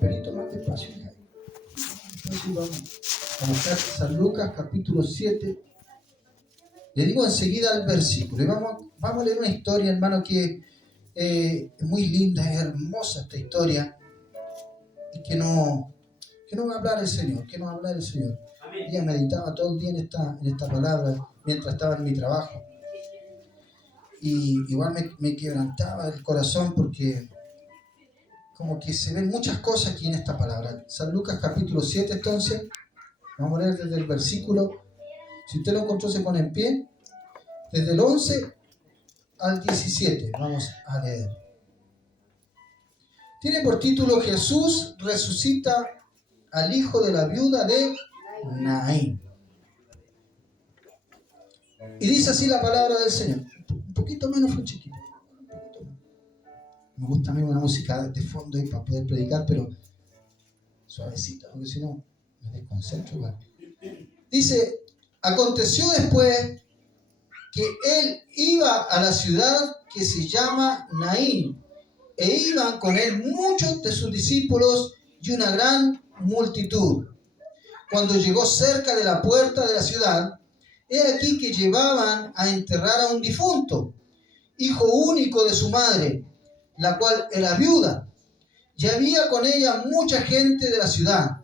Perito, más despacio. Despacio vamos a buscar San Lucas capítulo 7. Le digo enseguida al versículo. Y vamos a leer una historia, hermano, que es muy linda, es hermosa esta historia. Y que no va a hablar el Señor, que no va a hablar el Señor. Ella meditaba todo el día en esta palabra mientras estaba en mi trabajo. Y igual me quebrantaba el corazón porque como que se ven muchas cosas aquí en esta palabra. San Lucas capítulo 7, entonces, vamos a leer desde el versículo, si usted lo encontró se pone en pie, desde el 11 al 17, vamos a leer. Tiene por título: Jesús resucita al hijo de la viuda de Naín. Y dice así la palabra del Señor. Un poquito menos, fue chiquito. Me gusta a mí una música de fondo ahí para poder predicar, pero suavecita, porque si no me desconcentro igual. Dice: aconteció después que él iba a la ciudad que se llama Naín, e iban con él muchos de sus discípulos y una gran multitud. Cuando llegó cerca de la puerta de la ciudad, he aquí que llevaban a enterrar a un difunto, hijo único de su madre, la cual era viuda, y había con ella mucha gente de la ciudad.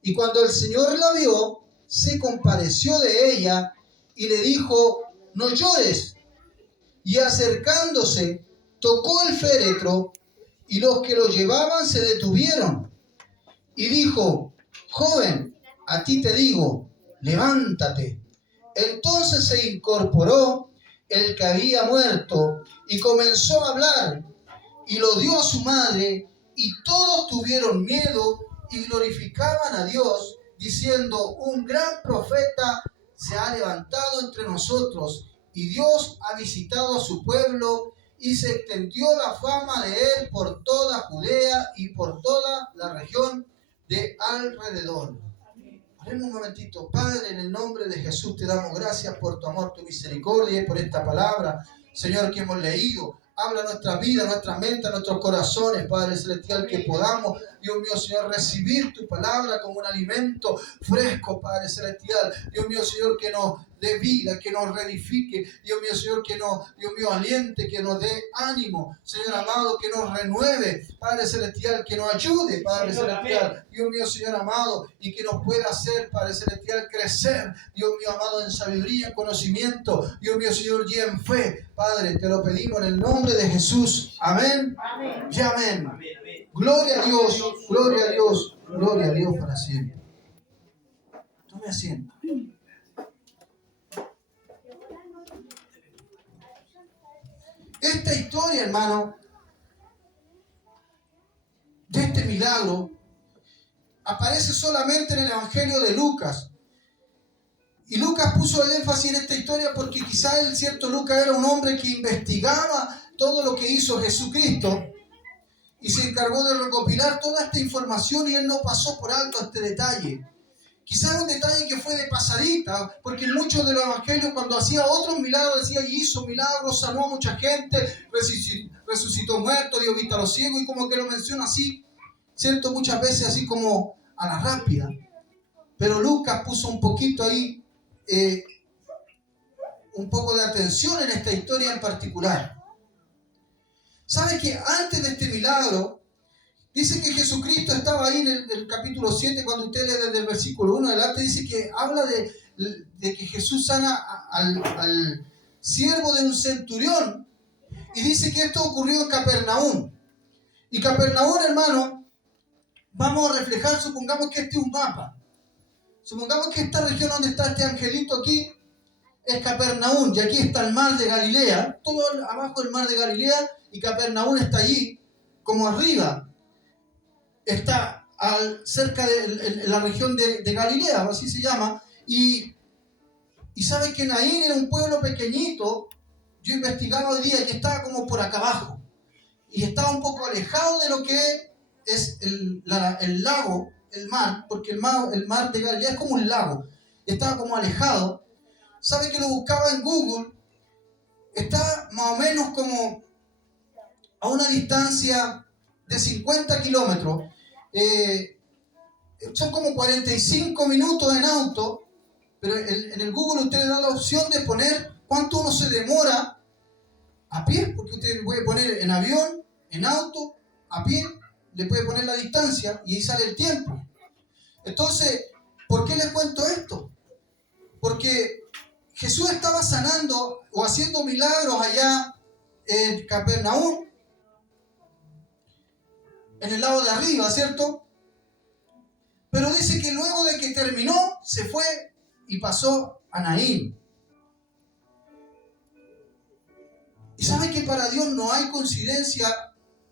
Y cuando el Señor la vio, se compadeció de ella y le dijo: no llores. Y acercándose, tocó el féretro, y los que lo llevaban se detuvieron. Y dijo: joven, a ti te digo, levántate. Entonces se incorporó el que había muerto y comenzó a hablar, y lo dio a su madre, y todos tuvieron miedo y glorificaban a Dios, diciendo: un gran profeta se ha levantado entre nosotros, y Dios ha visitado a su pueblo, y se extendió la fama de él por toda Judea y por toda la región de alrededor. Paremos un momentito. Padre, en el nombre de Jesús te damos gracias por tu amor, tu misericordia y por esta palabra, Señor, que hemos leído. Habla nuestra vida, nuestra mente, nuestros corazones, Padre Celestial, que podamos, Dios mío, Señor, recibir tu palabra como un alimento fresco, Padre Celestial. Dios mío, Señor, que nos dé vida, que nos reedifique. Dios mío, Señor, que nos, Dios mío, aliente, que nos dé ánimo. Señor amado, que nos renueve, Padre Celestial, que nos ayude, Padre Celestial. Dios mío, Señor amado, y que nos pueda hacer, Padre Celestial, crecer, Dios mío amado, en sabiduría, en conocimiento, Dios mío, Señor, y en fe. Padre, te lo pedimos en el nombre de Jesús. Amén. Amén. Y amén. Amén. Gloria a Dios, gloria a Dios, gloria a Dios para siempre. Tome asiento. Esta historia, hermano, de este milagro, aparece solamente en el Evangelio de Lucas. Y Lucas puso el énfasis en esta historia porque quizás el cierto Lucas era un hombre que investigaba todo lo que hizo Jesucristo y se encargó de recopilar toda esta información, y él no pasó por alto este detalle. Quizás un detalle que fue de pasadita, porque en muchos de los evangelios, cuando hacía otros milagros, decía: y hizo milagros, sanó a mucha gente, resucitó muertos, dio vista a los ciegos, y como que lo menciona así, ¿cierto? Muchas veces así como a la rápida. Pero Lucas puso un poquito ahí, un poco de atención en esta historia en particular. ¿Sabe que antes de este milagro, dice que Jesucristo estaba ahí en el capítulo 7, cuando usted lee desde el versículo 1 adelante, dice que habla de que Jesús sana al siervo de un centurión, y dice que esto ocurrió en Capernaum. Y Capernaum, hermano, vamos a reflejar, supongamos que este es un mapa. Supongamos que esta región donde está este angelito aquí es Capernaum, y aquí está el mar de Galilea, todo abajo del mar de Galilea, y Capernaum está allí, como arriba. Está cerca de la región de Galilea, así se llama, y sabe que Naín era un pueblo pequeñito. Yo investigaba hoy día y estaba como por acá abajo, y estaba un poco alejado de lo que es el lago, el mar, porque el mar de Galilea es como un lago, estaba como alejado. Sabe que lo buscaba en Google, está más o menos como a una distancia de 50 kilómetros son como 45 minutos en auto, pero en el Google usted le da la opción de poner cuánto uno se demora a pie, porque usted le puede poner en avión, en auto, a pie, le puede poner la distancia y ahí sale el tiempo. Entonces, ¿por qué les cuento esto? Porque Jesús estaba sanando o haciendo milagros allá en Capernaum, en el lado de arriba, ¿cierto? Pero dice que luego de que terminó, se fue y pasó a Naín. Y sabe que para Dios no hay coincidencia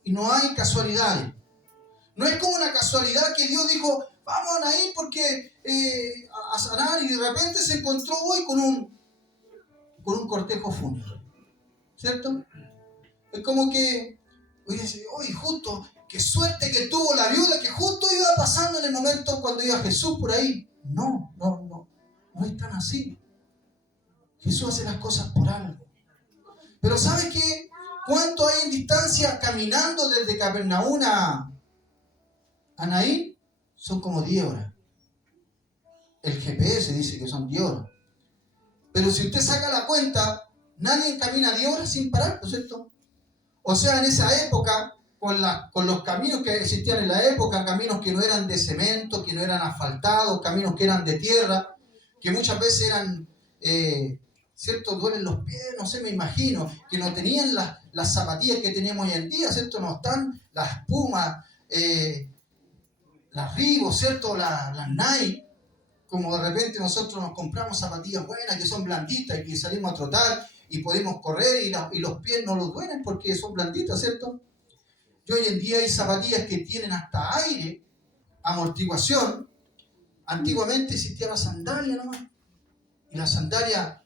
y no hay casualidades. No es como una casualidad que Dios dijo, vamos a Naín porque a sanar, y de repente se encontró hoy con un cortejo fúnebre, ¿cierto? Es como que, oye, justo, qué suerte que tuvo la viuda, que justo iba pasando en el momento cuando iba Jesús por ahí. No es tan así. Jesús hace las cosas por algo. Pero ¿sabe qué? ¿Cuánto hay en distancia caminando desde Capernaum a Naín? Son como 10 horas. El GPS dice que son 10 horas. Pero si usted saca la cuenta, nadie camina 10 horas sin parar, ¿no es cierto? O sea, en esa época, con los caminos que existían en la época, caminos que no eran de cemento, que no eran asfaltados, caminos que eran de tierra, que muchas veces eran, ¿cierto? Duelen los pies, no sé, me imagino, que no tenían las zapatillas que tenemos hoy en día, ¿cierto? No están las Pumas, las Reebok, ¿cierto? Las Nike, como de repente nosotros nos compramos zapatillas buenas que son blanditas y que salimos a trotar y podemos correr y los pies no los duelen porque son blanditas, ¿cierto? Y hoy en día hay zapatillas que tienen hasta aire, amortiguación. Antiguamente existía la sandalia nomás. Y la sandalia,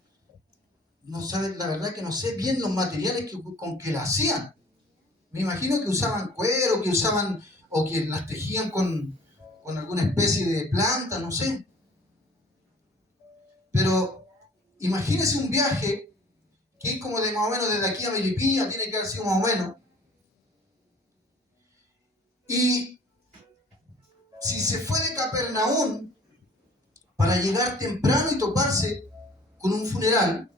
no sabe, la verdad que no sé bien los materiales con que la hacían. Me imagino que usaban cuero, que usaban o que las tejían con alguna especie de planta, no sé. Pero imagínese un viaje que es como de más o menos desde aquí a Melipilla, tiene que haber sido más o menos. Y si se fue de Capernaum para llegar temprano y toparse con un funeral,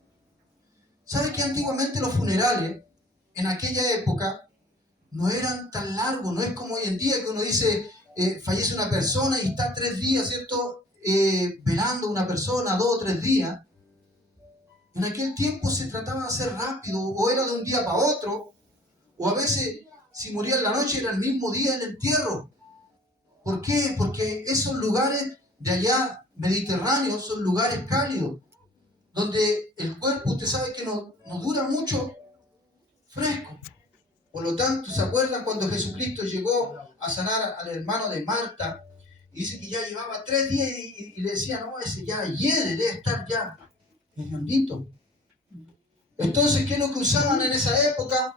¿sabe que antiguamente los funerales en aquella época no eran tan largos? No es como hoy en día que uno dice, fallece una persona y está 3 días, ¿cierto? Velando a una persona, 2 o 3 días. En aquel tiempo se trataba de hacer rápido, o era de un día para otro, o a veces si moría en la noche era el mismo día en el entierro. ¿Por qué? Porque esos lugares de allá mediterráneos son lugares cálidos, donde el cuerpo, usted sabe que no dura mucho fresco. Por lo tanto, ¿se acuerdan cuando Jesucristo llegó a sanar al hermano de Marta? Y dice que ya llevaba 3 días y le decía, no, ese ya hiede, debe estar ya hediondito. Entonces, ¿qué es lo que usaban en esa época?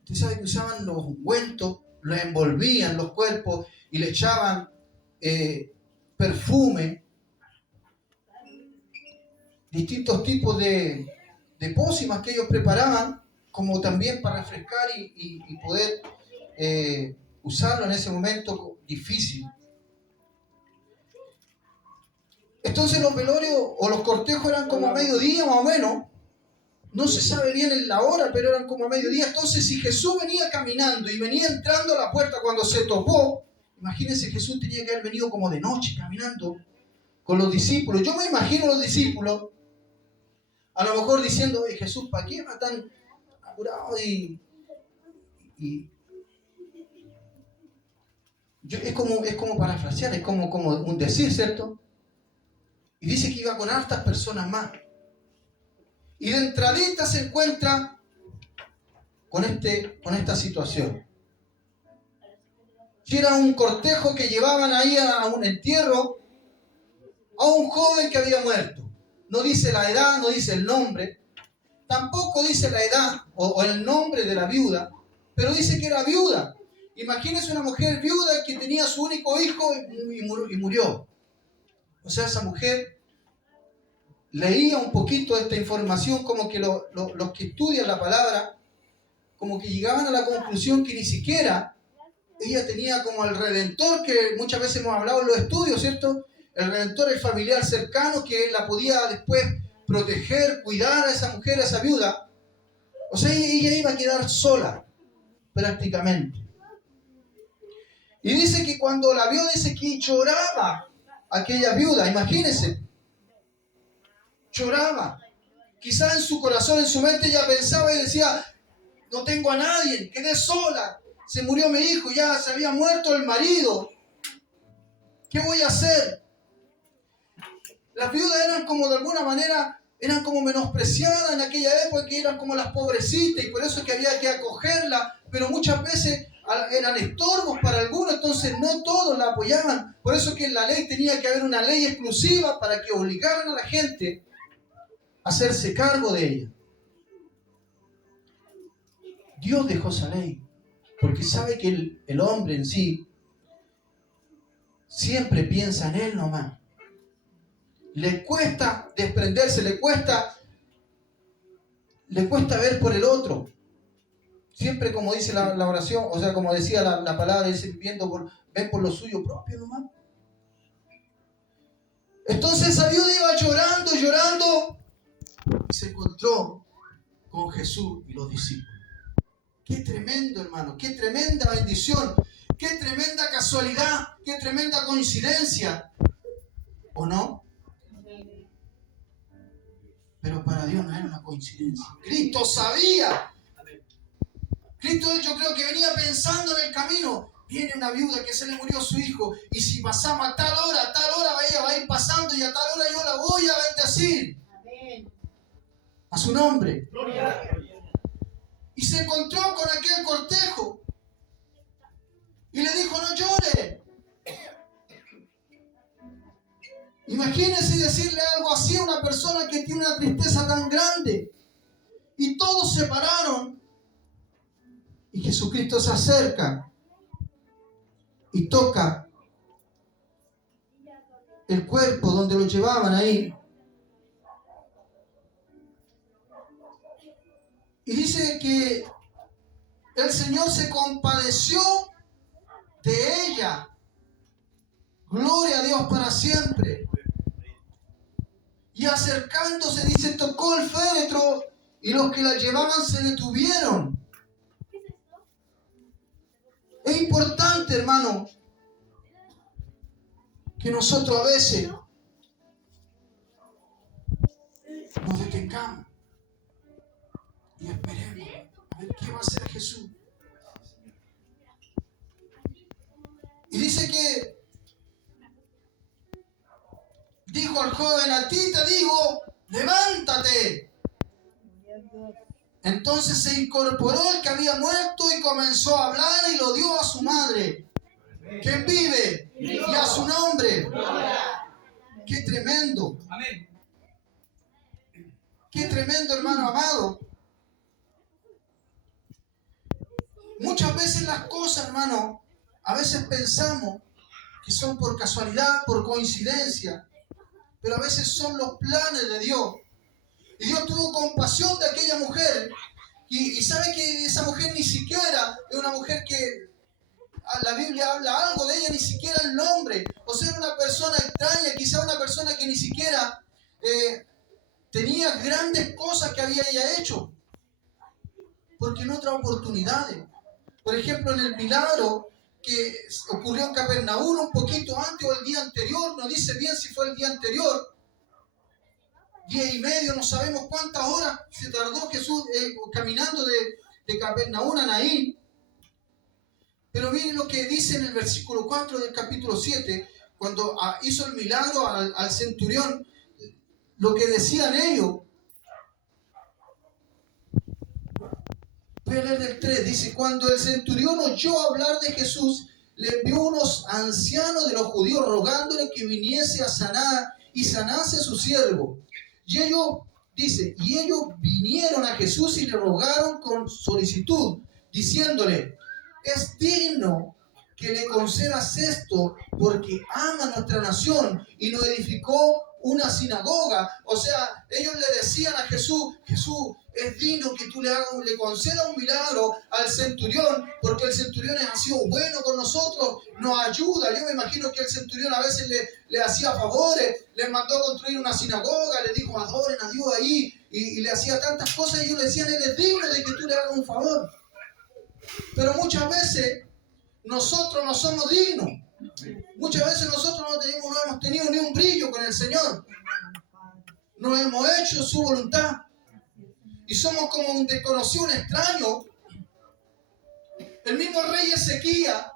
Usted sabe que usaban los ungüentos, los envolvían los cuerpos y le echaban perfume, distintos tipos de pócimas que ellos preparaban, como también para refrescar y poder usarlo en ese momento difícil. Entonces los velorios o los cortejos eran como a mediodía más o menos. No se sabe bien en la hora, pero eran como a mediodía. Entonces, si Jesús venía caminando y venía entrando a la puerta cuando se topó, imagínense, Jesús tenía que haber venido como de noche caminando con los discípulos. Yo me imagino a los discípulos, a lo mejor diciendo, oye, Jesús, ¿para qué va tan apurado? Es como parafrasear, es como un decir, ¿cierto? Y dice que iba con hartas personas más. Y de entradita se encuentra con esta situación. Que era un cortejo que llevaban ahí a un entierro a un joven que había muerto. No dice la edad, no dice el nombre, tampoco dice la edad o el nombre de la viuda, pero dice que era viuda. Imagínense una mujer viuda que tenía su único hijo y murió. O sea, esa mujer leía un poquito esta información, como que los que estudian la palabra, como que llegaban a la conclusión que ni siquiera ella tenía como el redentor, que muchas veces hemos hablado en los estudios, ¿cierto? El redentor, el familiar cercano, que la podía después proteger, cuidar a esa mujer, a esa viuda. O sea, ella iba a quedar sola, prácticamente. Y dice que cuando la vio, dice que lloraba aquella viuda, imagínense. Lloraba. Quizás en su corazón, en su mente, ella pensaba y decía, no tengo a nadie, quedé sola, se murió mi hijo, ya se había muerto el marido. ¿Qué voy a hacer? Las viudas eran como de alguna manera, eran como menospreciadas en aquella época, que eran como las pobrecitas y por eso es que había que acogerlas, pero muchas veces eran estorbos para algunos, entonces no todos la apoyaban. Por eso que en la ley tenía que haber una ley exclusiva para que obligaran a la gente a hacerse cargo de ella. Dios dejó esa ley porque sabe que el hombre en sí siempre piensa en él nomás. Le cuesta desprenderse, le cuesta ver por el otro. Siempre, como dice la oración, o sea, como decía la palabra, dice, ven por lo suyo propio nomás. Entonces esa viuda iba llorando, y se encontró con Jesús y los discípulos. Qué tremendo, hermano, qué tremenda bendición, qué tremenda casualidad, qué tremenda coincidencia, ¿o no? Pero para Dios no era una coincidencia. Cristo sabía. Cristo, yo creo que venía pensando en el camino. Viene una viuda que se le murió su hijo, y si pasamos a tal hora ella va a ir pasando, y a tal hora yo la voy a bendecir. Amén. A su nombre. Gloria. Y se encontró con aquel cortejo y le dijo, no llore. Imagínense decirle algo así a una persona que tiene una tristeza tan grande. Y todos se pararon. Y Jesucristo se acerca y toca el cuerpo donde lo llevaban ahí. Y dice que el Señor se compadeció de ella. Gloria a Dios para siempre. Y acercándose, dice, tocó el féretro y los que la llevaban se detuvieron. Es importante, hermano, que nosotros a veces nos detengamos y esperemos a ver qué va a hacer Jesús. Y dice que dijo al joven, a ti te digo, levántate. Entonces se incorporó el que había muerto y comenzó a hablar y lo dio a su madre, que vive, y a su nombre. ¡Qué tremendo! ¡Qué tremendo, hermano amado! Muchas veces las cosas, hermano, a veces pensamos que son por casualidad, por coincidencia, pero a veces son los planes de Dios. Y Dios tuvo compasión de aquella mujer. Y sabe que esa mujer ni siquiera es una mujer que la Biblia habla algo de ella, ni siquiera el nombre. O sea, era una persona extraña, quizá una persona que ni siquiera tenía grandes cosas que había ella hecho. Porque en otras oportunidades, por ejemplo, en el milagro que ocurrió en Capernaum un poquito antes o el día anterior, no dice bien si fue el día anterior, 10:30, no sabemos cuántas horas se tardó Jesús caminando de Capernaum a Naín. Pero miren lo que dice en el versículo 4 del capítulo 7, cuando hizo el milagro al centurión, lo que decían ellos. Voy a leer del 3, dice, cuando el centurión oyó hablar de Jesús, le envió unos ancianos de los judíos rogándole que viniese a sanar y sanase a su siervo. Y ellos vinieron a Jesús y le rogaron con solicitud, diciéndole, es digno que le concedas esto porque ama nuestra nación y nos edificó una sinagoga. O sea, ellos le decían a Jesús, Jesús, es digno que tú le concedas un milagro al centurión, porque el centurión ha sido bueno con nosotros, nos ayuda. Yo me imagino que el centurión a veces le hacía favores, le mandó a construir una sinagoga, le dijo, adoren a Dios ahí, y le hacía tantas cosas, y ellos le decían, él es digno de que tú le hagas un favor. Pero muchas veces nosotros no somos dignos. Muchas veces nosotros no hemos tenido ni un brillo con el Señor. No hemos hecho su voluntad. Y somos como un desconocido, un extraño. El mismo rey Ezequías,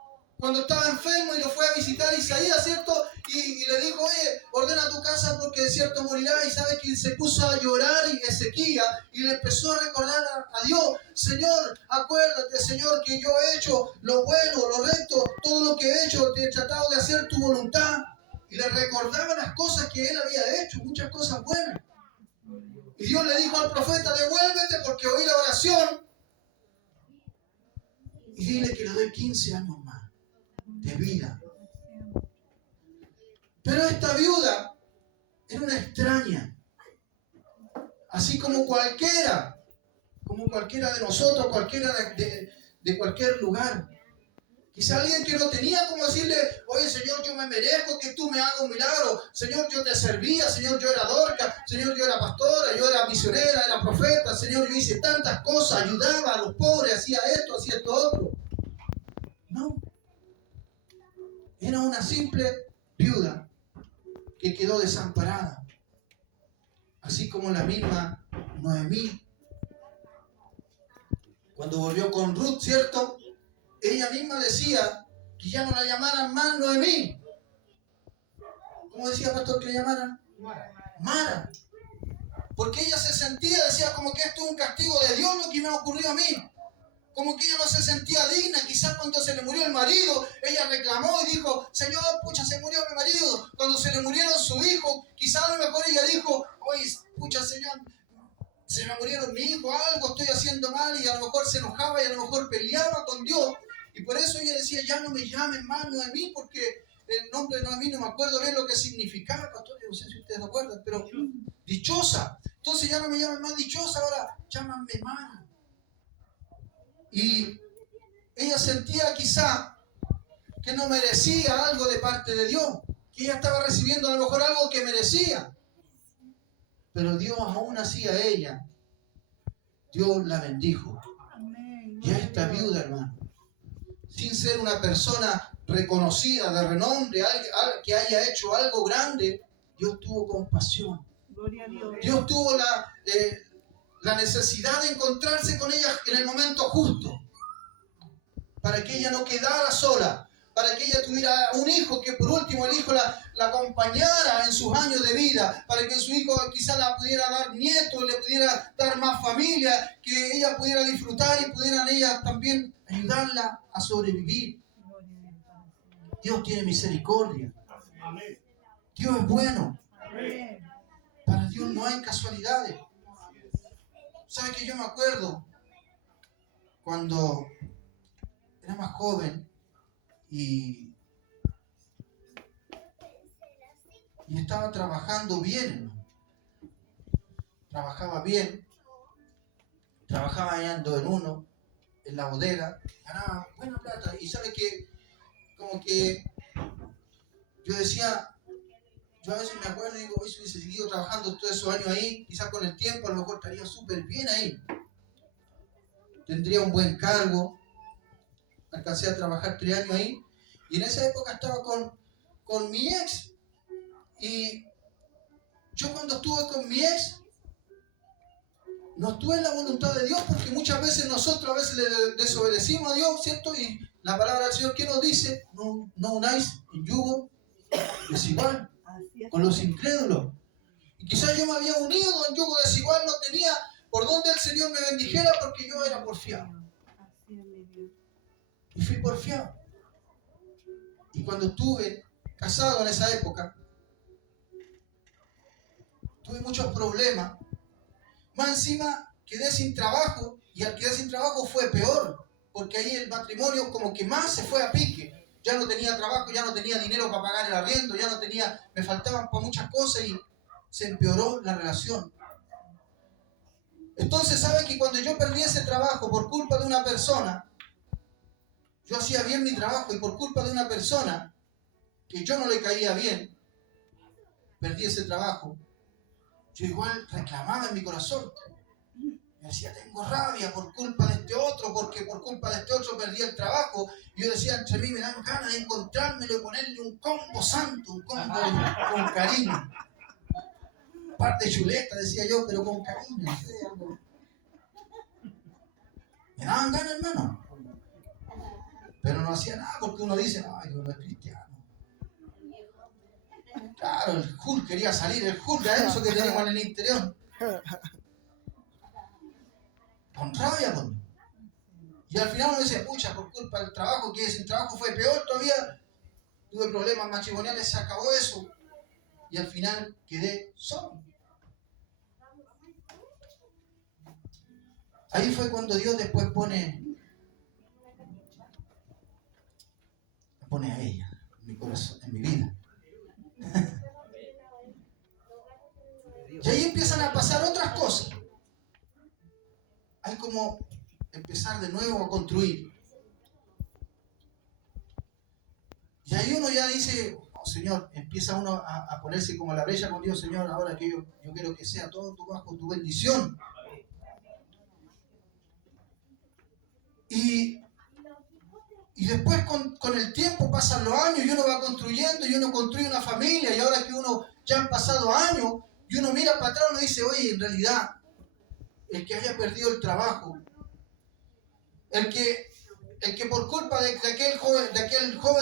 cuando estaba enfermo y lo fue a visitar Isaías, ¿cierto? Y le dijo, oye, ordena tu casa porque de cierto morirá. Y sabe que se puso a llorar y Ezequías y le empezó a recordar a Dios, Señor, acuérdate, Señor, que yo he hecho lo bueno, lo recto, todo lo que he hecho, he tratado de hacer tu voluntad. Y le recordaba las cosas que él había hecho, muchas cosas buenas. Y Dios le dijo al profeta, devuélvete porque oí la oración. Y dile que le doy 15 años más de vida. Pero esta viuda era una extraña. Así como cualquiera de nosotros, cualquiera de cualquier lugar. Quizá alguien que no tenía como decirle, oye Señor, yo me merezco que tú me hagas un milagro. Señor, yo te servía. Señor, yo era Dorca. Señor, yo era pastora, yo era misionera, era profeta. Señor, yo hice tantas cosas, ayudaba a los pobres, hacía esto otro. No. Era una simple viuda que quedó desamparada. Así como la misma Noemí. Cuando volvió con Ruth, ¿cierto? Ella misma decía que ya no la llamaran más Noemí. ¿Cómo decía pastor que la llamaran? Mara. Porque ella se sentía, decía como que esto es un castigo de Dios lo que me ha ocurrido a mí. Como que ella no se sentía digna. Quizás cuando se le murió el marido, ella reclamó y dijo, Señor, pucha, se murió mi marido. Cuando se le murieron su hijo, quizás a lo mejor ella dijo, oye, pucha, Señor, se me murieron mi hijo, algo estoy haciendo mal, y a lo mejor se enojaba y a lo mejor peleaba con Dios. Y por eso ella decía, ya no me llamen más Noemí, porque el nombre de Noemí no me acuerdo bien lo que significaba, pastor, yo no sé si ustedes lo acuerdan, pero dichosa. Entonces ya no me llaman más dichosa, ahora llámanme Mara. Y ella sentía quizá que no merecía algo de parte de Dios, que ella estaba recibiendo a lo mejor algo que merecía. Pero Dios aún así a ella, Dios la bendijo. Y a esta viuda, hermano, sin ser una persona reconocida, de renombre, que haya hecho algo grande, Dios tuvo compasión. Dios tuvo la necesidad de encontrarse con ella en el momento justo, para que ella no quedara sola, para que ella tuviera un hijo, que por último el hijo la acompañara en sus años de vida, para que su hijo quizás la pudiera dar nietos, le pudiera dar más familia, que ella pudiera disfrutar y pudieran ellas también ayudarla a sobrevivir. Dios tiene misericordia. Dios es bueno. Para Dios no hay casualidades. ¿Sabe que yo me acuerdo cuando era más joven y estaba trabajando bien, ¿no? Trabajaba bien, trabajaba hallando en la bodega, ganaba buena plata, y sabe que como que yo decía, yo a veces me acuerdo y digo, hoy si hubiese seguido trabajando todos esos años ahí, quizás con el tiempo a lo mejor estaría súper bien ahí, tendría un buen cargo. Alcancé a trabajar 3 años ahí, y en esa época estaba con mi ex. Y yo cuando estuve con mi ex, no estuve en la voluntad de Dios, porque muchas veces nosotros a veces le desobedecimos a Dios, ¿cierto? Y la palabra del Señor, ¿qué nos dice? No unáis en yugo desigual con los incrédulos. Y quizás yo me había unido en yugo desigual, no tenía por dónde el Señor me bendijera, porque yo era porfiado. Y fui porfiado. Y cuando estuve casado en esa época, tuve muchos problemas. Más encima quedé sin trabajo, y al quedar sin trabajo fue peor, porque ahí el matrimonio como que más se fue a pique. Ya no tenía trabajo, ya no tenía dinero para pagar el arriendo, me faltaban para muchas cosas, se empeoró la relación. Entonces, ¿sabe que cuando yo perdí ese trabajo por culpa de una persona, yo hacía bien mi trabajo y por culpa de una persona que yo no le caía bien, perdí ese trabajo? Yo igual reclamaba en mi corazón. Me decía, tengo rabia por culpa de este otro, porque por culpa de este otro perdí el trabajo. Y yo decía, entre mí me dan ganas de encontrármelo y ponerle un combo santo, un combo con cariño. Un par de chuletas, decía yo, pero con cariño. Me daban ganas, hermano. Pero no hacía nada porque uno dice, ay, yo no es cristiano. Claro, el Hulk quería salir, el Hulk de eso que tenemos en el interior. Con rabia, pues. Y al final uno dice, pucha, por culpa del trabajo, que sin trabajo fue peor todavía. Tuve problemas matrimoniales, se acabó eso. Y al final quedé solo. Ahí fue cuando Dios después pone a ella en mi corazón, en mi vida. Y ahí empiezan a pasar otras cosas. Hay como empezar de nuevo a construir. Y ahí uno ya dice, oh, Señor, empieza uno a ponerse como a la brecha con Dios. Señor, ahora que yo quiero que sea todo tu bajo, tu bendición. Y después con el tiempo pasan los años y uno va construyendo y uno construye una familia. Y ahora que uno ya han pasado años y uno mira para atrás y uno dice, oye, en realidad, el que haya perdido el trabajo, el que por culpa de aquel joven,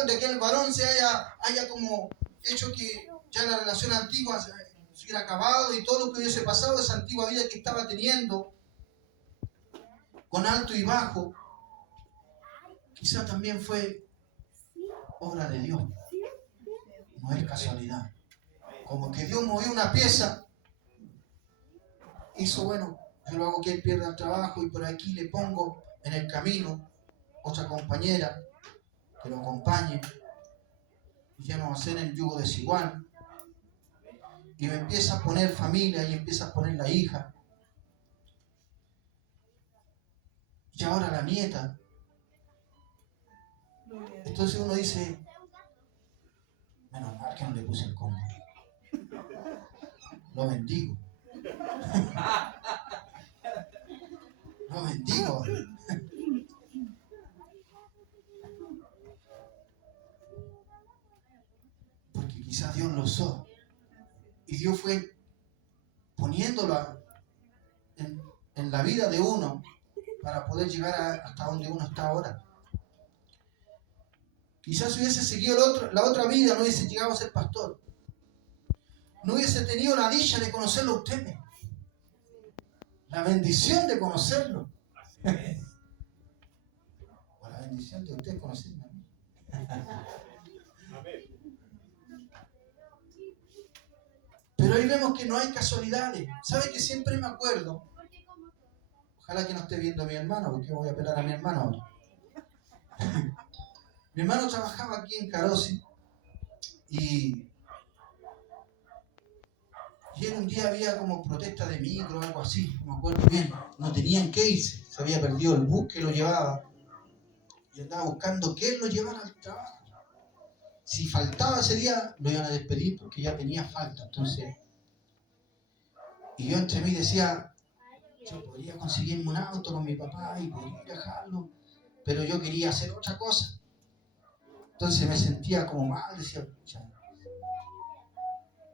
de aquel varón se haya como hecho que ya la relación antigua se hubiera acabado y todo lo que hubiese pasado, esa antigua vida que estaba teniendo, con alto y bajo, quizá también fue obra de Dios. No es casualidad. Como que Dios movió una pieza, hizo, bueno, yo lo hago que él pierda el trabajo y por aquí le pongo en el camino otra compañera que lo acompañe y ya no va a ser el yugo desigual. Y me empieza a poner familia y empieza a poner la hija. Y ahora la nieta. Entonces uno dice, menos mal que no le puse el combo. Lo bendigo. Lo bendigo. Porque quizás Dios lo usó. Y Dios fue poniéndola en la vida de uno para poder llegar hasta donde uno está ahora. Quizás si hubiese seguido la otra vida, no hubiese llegado a ser pastor. No hubiese tenido la dicha de conocerlo a ustedes. La bendición de conocerlo. O la bendición de ustedes conocerme a mí. Pero ahí vemos que no hay casualidades. ¿Sabe que siempre me acuerdo? Ojalá que no esté viendo a mi hermano, porque voy a apelar a mi hermano ahora. Mi hermano trabajaba aquí en Carosi y un día había como protesta de micro o algo así, no me acuerdo bien. No tenían que irse, se había perdido el bus que lo llevaba y andaba buscando que él lo llevara al trabajo. Si faltaba ese día, lo iban a despedir porque ya tenía falta. Entonces, y yo entre mí decía, yo podría conseguirme un auto con mi papá y podría viajarlo, pero yo quería hacer otra cosa. Entonces me sentía como mal, decía, pucha.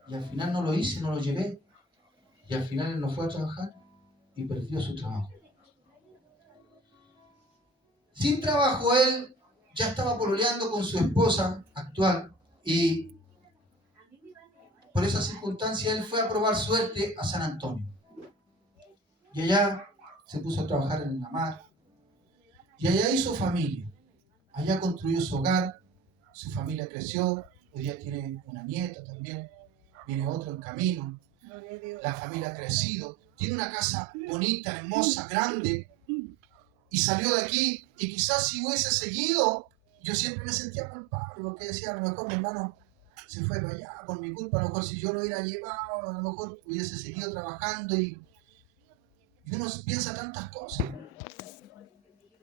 Y al final no lo hice, no lo llevé. Y al final él no fue a trabajar y perdió su trabajo. Sin trabajo él ya estaba pololeando con su esposa actual y por esa circunstancia él fue a probar suerte a San Antonio. Y allá se puso a trabajar en la mar. Y allá hizo familia. Allá construyó su hogar, su familia creció, hoy día tiene una nieta también, viene otro en camino. La familia ha crecido, tiene una casa bonita, hermosa, grande, y salió de aquí. Y quizás si hubiese seguido, yo siempre me sentía culpable, porque decía, a lo mejor mi hermano se fue para allá por mi culpa. A lo mejor si yo lo hubiera llevado, a lo mejor hubiese seguido trabajando y uno piensa tantas cosas.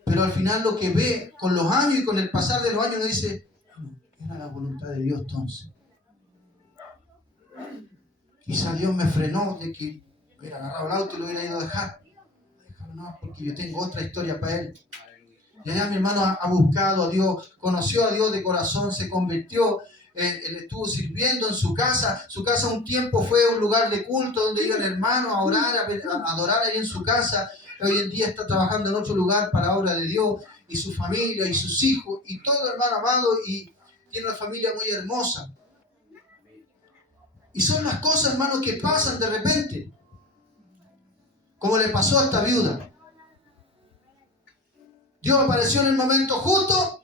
Pero al final lo que ve con los años y con el pasar de los años, uno dice, era la voluntad de Dios entonces. Quizá Dios me frenó de que hubiera agarrado el auto y lo hubiera ido a dejar. No, porque yo tengo otra historia para él. Y allá mi hermano ha buscado a Dios, conoció a Dios de corazón, se convirtió, él estuvo sirviendo en su casa. Su casa un tiempo fue un lugar de culto donde iban hermanos a orar, a adorar ahí en su casa. Hoy en día está trabajando en otro lugar para la obra de Dios, y su familia y sus hijos y todo, hermano amado, y tiene una familia muy hermosa. Y son las cosas, hermano, que pasan de repente, como le pasó a esta viuda. Dios apareció en el momento justo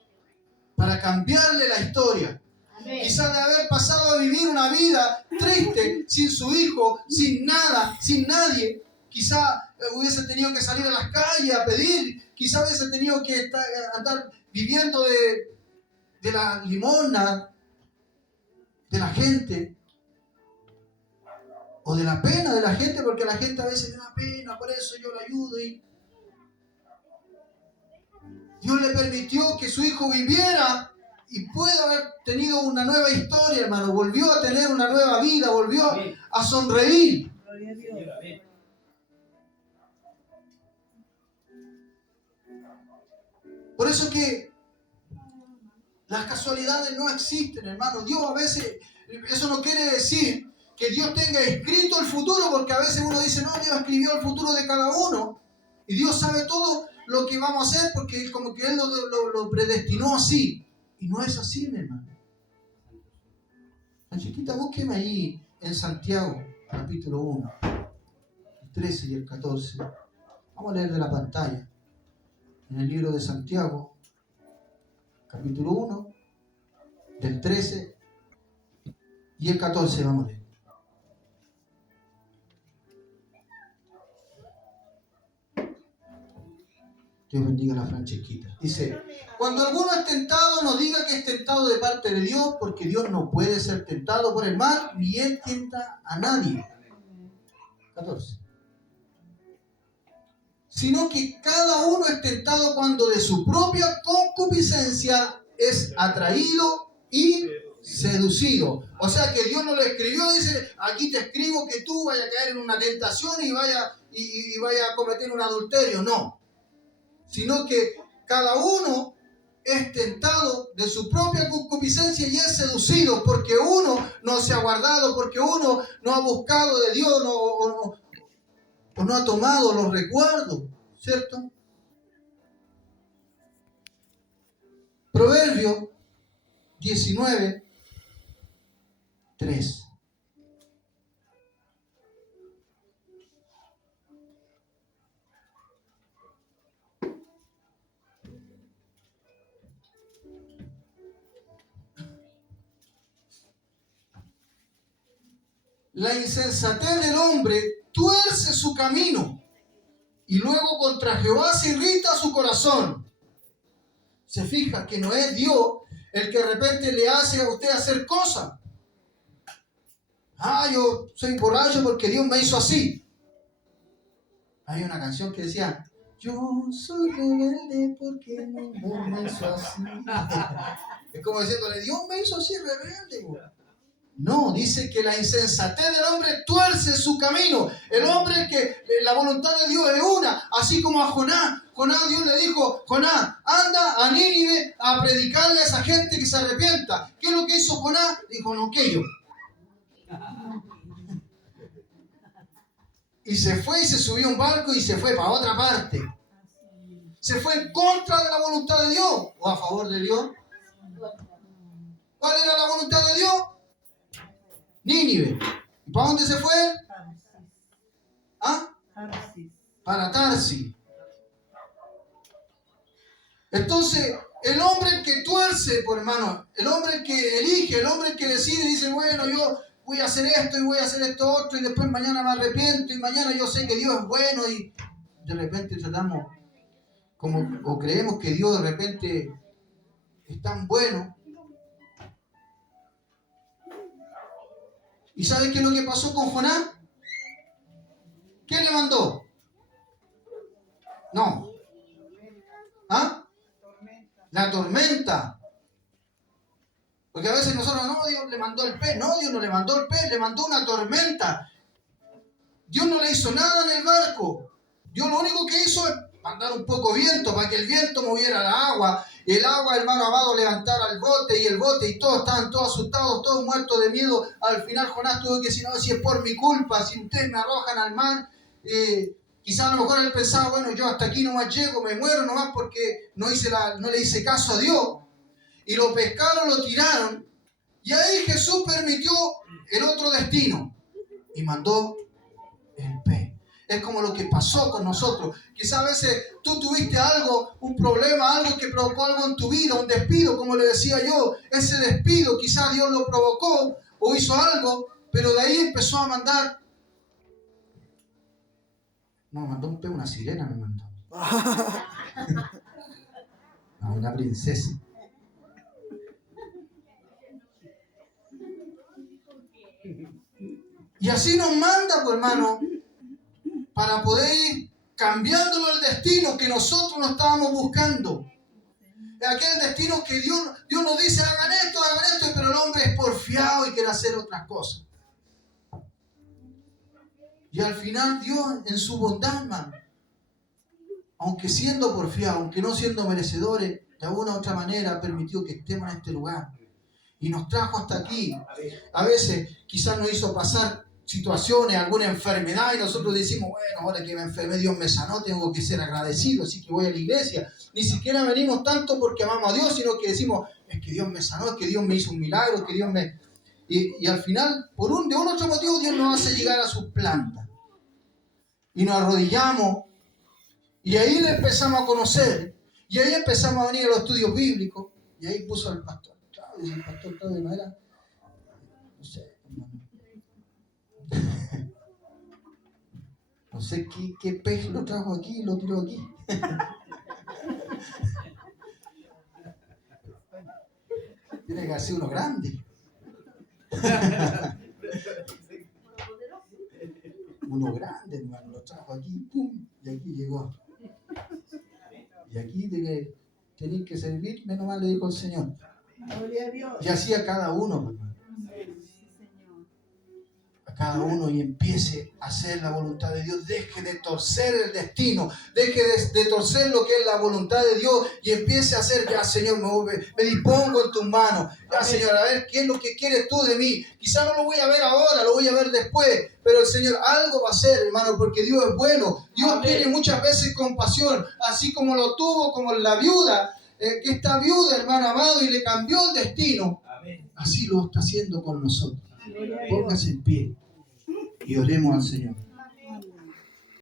para cambiarle la historia. Quizás de haber pasado a vivir una vida triste, sin su hijo, sin nada, sin nadie. Quizás hubiese tenido que salir a las calles a pedir. Quizás hubiese tenido que andar viviendo de la limosna de la gente. O de la pena de la gente, porque a la gente a veces le da pena, por eso yo le ayudo. Y Dios le permitió que su hijo viviera y pudo haber tenido una nueva historia, hermano. Volvió a tener una nueva vida, volvió a sonreír. Por eso que las casualidades no existen, hermano. Dios a veces, eso no quiere decir que Dios tenga escrito el futuro, porque a veces uno dice, no, Dios escribió el futuro de cada uno. Y Dios sabe todo lo que vamos a hacer porque como que Él lo predestinó así. Y no es así, mi hermano. La chiquita, búsqueme ahí en Santiago, capítulo 1, el 13 y el 14. Vamos a leer de la pantalla. En el libro de Santiago, capítulo 1, del 13 y el 14, vamos a leer. Dios bendiga a la Francesquita. Dice, cuando alguno es tentado, no diga que es tentado de parte de Dios, porque Dios no puede ser tentado por el mal, ni Él tienta a nadie. 14. Sino que cada uno es tentado cuando de su propia concupiscencia es atraído y seducido. O sea que Dios no lo escribió, dice, aquí te escribo que tú vayas a caer en una tentación y vaya a cometer un adulterio. No. Sino que cada uno es tentado de su propia concupiscencia y es seducido porque uno no se ha guardado, porque uno no ha buscado de Dios o no ha tomado los recuerdos, ¿cierto? Proverbio 19, 3. La insensatez del hombre tuerce su camino y luego contra Jehová se irrita su corazón. Se fija que no es Dios el que de repente le hace a usted hacer cosas. Yo soy borracho porque Dios me hizo así. Hay una canción que decía, yo soy rebelde porque Dios me hizo así. Es como diciéndole, Dios me hizo así rebelde. No, dice que la insensatez del hombre tuerce su camino. El hombre que la voluntad de Dios es una, así como a Jonás. Jonás, Dios le dijo, Jonás, anda a Nínive a predicarle a esa gente que se arrepienta. ¿Qué es lo que hizo Jonás? Dijo, no, que yo. Y se fue y se subió a un barco y se fue para otra parte. Se fue en contra de la voluntad de Dios o a favor de Dios. ¿Cuál era la voluntad de Dios? Nínive. ¿Y para dónde se fue? Para Tarsis. Entonces, el hombre que tuerce, por hermano, el hombre que elige, el hombre que decide, dice, bueno, yo voy a hacer esto y voy a hacer esto otro y después mañana me arrepiento y mañana yo sé que Dios es bueno y de repente tratamos o creemos que Dios de repente es tan bueno. ¿Y sabe qué es lo que pasó con Jonás? ¿Quién le mandó? No. ¿Ah? La tormenta. Porque a veces nosotros, no, Dios le mandó el pez. No, Dios no le mandó el pez, le mandó una tormenta. Dios no le hizo nada en el barco. Dios lo único que hizo es mandar un poco de viento para que el viento moviera la agua. Y el agua, hermano amado, levantara el bote y todos estaban todos asustados, todos muertos de miedo. Al final Jonás tuvo que decir, no, si es por mi culpa, si ustedes me arrojan al mar. Quizás a lo mejor él pensaba, bueno, yo hasta aquí nomás llego, me muero nomás porque no le hice caso a Dios. Y lo pescaron, lo tiraron. Y ahí Jesús permitió el otro destino y mandó el pez. Es como lo que pasó con nosotros. Quizás a veces tú tuviste algo, un problema, algo que provocó algo en tu vida, un despido, como le decía yo. Ese despido quizás Dios lo provocó o hizo algo, pero de ahí empezó a mandar. No, mandó un pez, una sirena me mandó. No, una princesa. Y así nos manda, pues, hermano, para poder ir cambiándolo el destino que nosotros no estábamos buscando. Aquel destino que Dios nos dice, hagan esto, pero el hombre es porfiado y quiere hacer otras cosas. Y al final Dios, en su bondad, hermano, aunque siendo porfiado, aunque no siendo merecedores, de alguna u otra manera permitió que estemos en este lugar. Y nos trajo hasta aquí. A veces quizás nos hizo pasar situaciones, alguna enfermedad, y nosotros decimos, bueno, ahora que me enfermé, Dios me sanó, tengo que ser agradecido, así que voy a la iglesia. Ni siquiera venimos tanto porque amamos a Dios, sino que decimos, es que Dios me sanó, es que Dios me hizo un milagro, que Dios me... Y al final, de un otro motivo, Dios nos hace llegar a sus plantas. Y nos arrodillamos, y ahí le empezamos a conocer, y ahí empezamos a venir a los estudios bíblicos, y ahí puso al pastor. Claudio, el pastor Claudio no era, no sé, hermano. No sé qué pez lo trajo aquí y lo tiró aquí. Tiene que hacer uno grande. Uno grande, hermano, lo trajo aquí, pum, y aquí llegó. Y aquí tenéis que servir, menos mal le dijo el Señor. Y así a cada uno, hermano. Cada uno y empiece a hacer la voluntad de Dios. Deje de torcer el destino, deje de torcer lo que es la voluntad de Dios y empiece a hacer, ya Señor, me dispongo en tus manos. Ya Señor, a ver qué es lo que quieres tú de mí. Quizá no lo voy a ver ahora, lo voy a ver después, pero el Señor algo va a hacer, hermano, porque Dios es bueno. Dios tiene muchas veces compasión, así como lo tuvo como la viuda, que esta viuda, hermano amado, y le cambió el destino. Así lo está haciendo con nosotros. Póngase en pie y oremos al Señor.